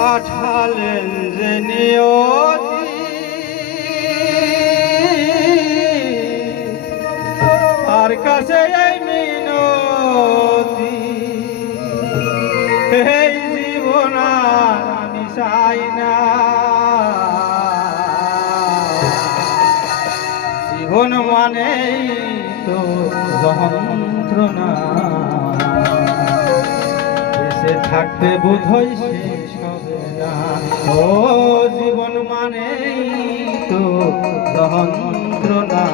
পাঠালেন যে নিয়তি তার কাছে এই মিনতি, এই জীবন আর আমি চাই না, জীবন মানেই তো যন্ত্রণা, বেঁচে থাকতে বোধহয় শেষ হবে না। ও জীবন মানেই তো যন্ত্রণা,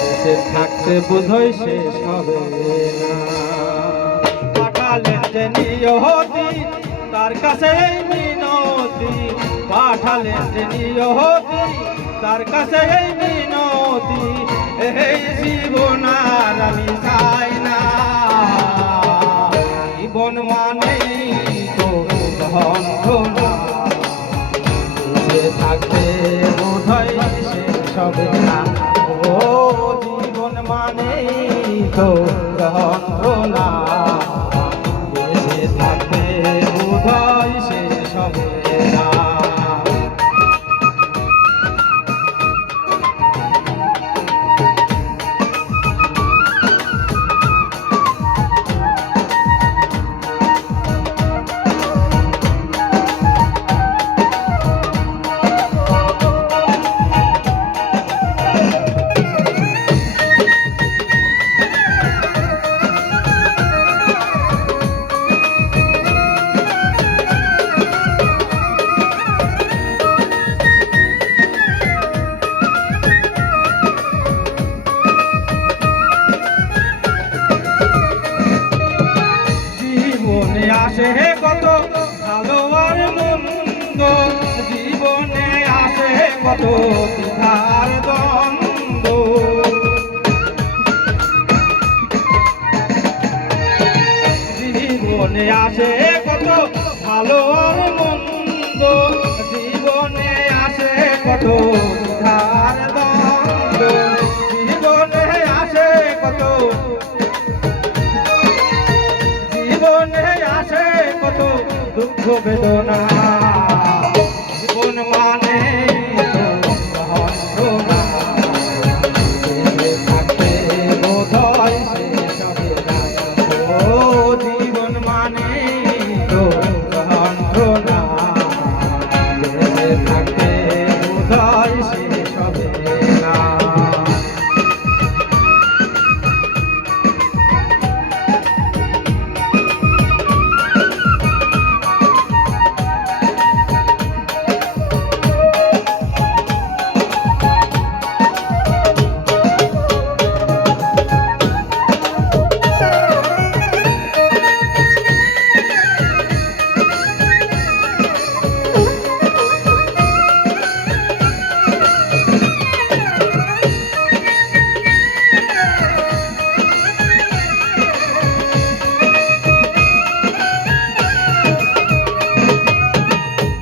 বেঁচে থাকতে বোধহয় শেষ হবে না। পাঠালেন যে নিয়তি তার কাছে এই মিনতি, পাঠালেন যে নিয়তি তার কাছে এই মিনতি, এই জীবন আর আমি চাই না, জীবন মানেই তো যন্ত্রণা, বেঁচে থাকতে বোধহয় শেষ হবে না। ও জীবন মানেই তো যন্ত্রণা, বেঁচে থাকতে বোধহয় শেষ হবে না। আসে কত ভালো আর মন্দ, জীবনে আসে কত দ্বিধার দ্বন্দ্ব, জীবনে আসে কত ভালো আর মন্দ, জীবনে আসে কত দ্বিধার দ্বন্দ্ব, জীবনে আসে কত, জীবনে আসে কত দুঃখ বেদনা, জীবন মানে যন্ত্রণা, বেঁচে থাকতে বোধহয় শেষ হবে না। ও জীবন মানে যন্ত্রণা, বেঁচে থাকতে বোধহয় শেষ হবে না।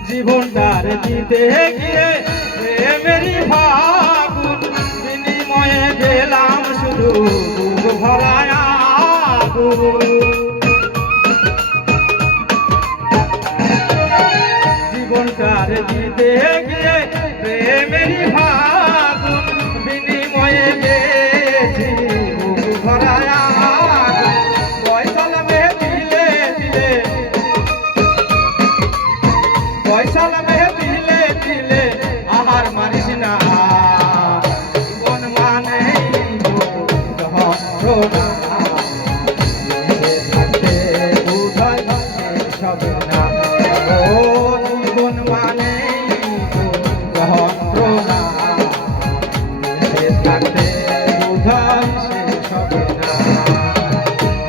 জীবনটার দিতে গিয়ে প্রেমেরই ফাগুন, বিনিময়ে গেলাম শুধু বুক ভরায় আগুন, জীবনটার দিতে গিয়ে প্রেমেরই ফাগুন, বিনিময়ে গেছি বুক ভরায় আগুন, পয়সা লাভে দিলে দিলে, পয়সা লাভে দিলে দিলে আহার মারিস না, জীবন মানে যন্ত্রণা, বেঁচে থাকতে বোধহয় শেষ হবে না। ও জীবন মানে যন্ত্রণা, বেঁচে থাকতে বোধহয় শেষ হবে না।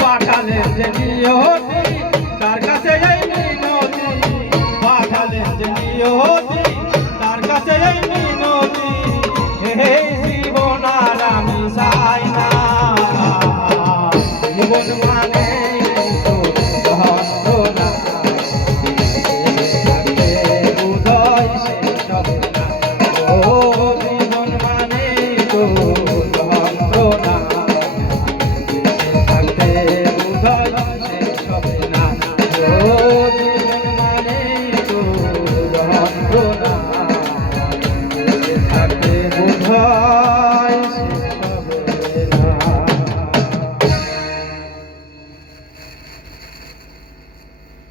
পাঠালেন যে নিয়তি তার কাছে এই মিনতি, পাঠালেন যে নিয়তি তার কাছে এই মিনতি, এই জীবন আর আমি চাই না, জীবন মানে যন্ত্রণা, না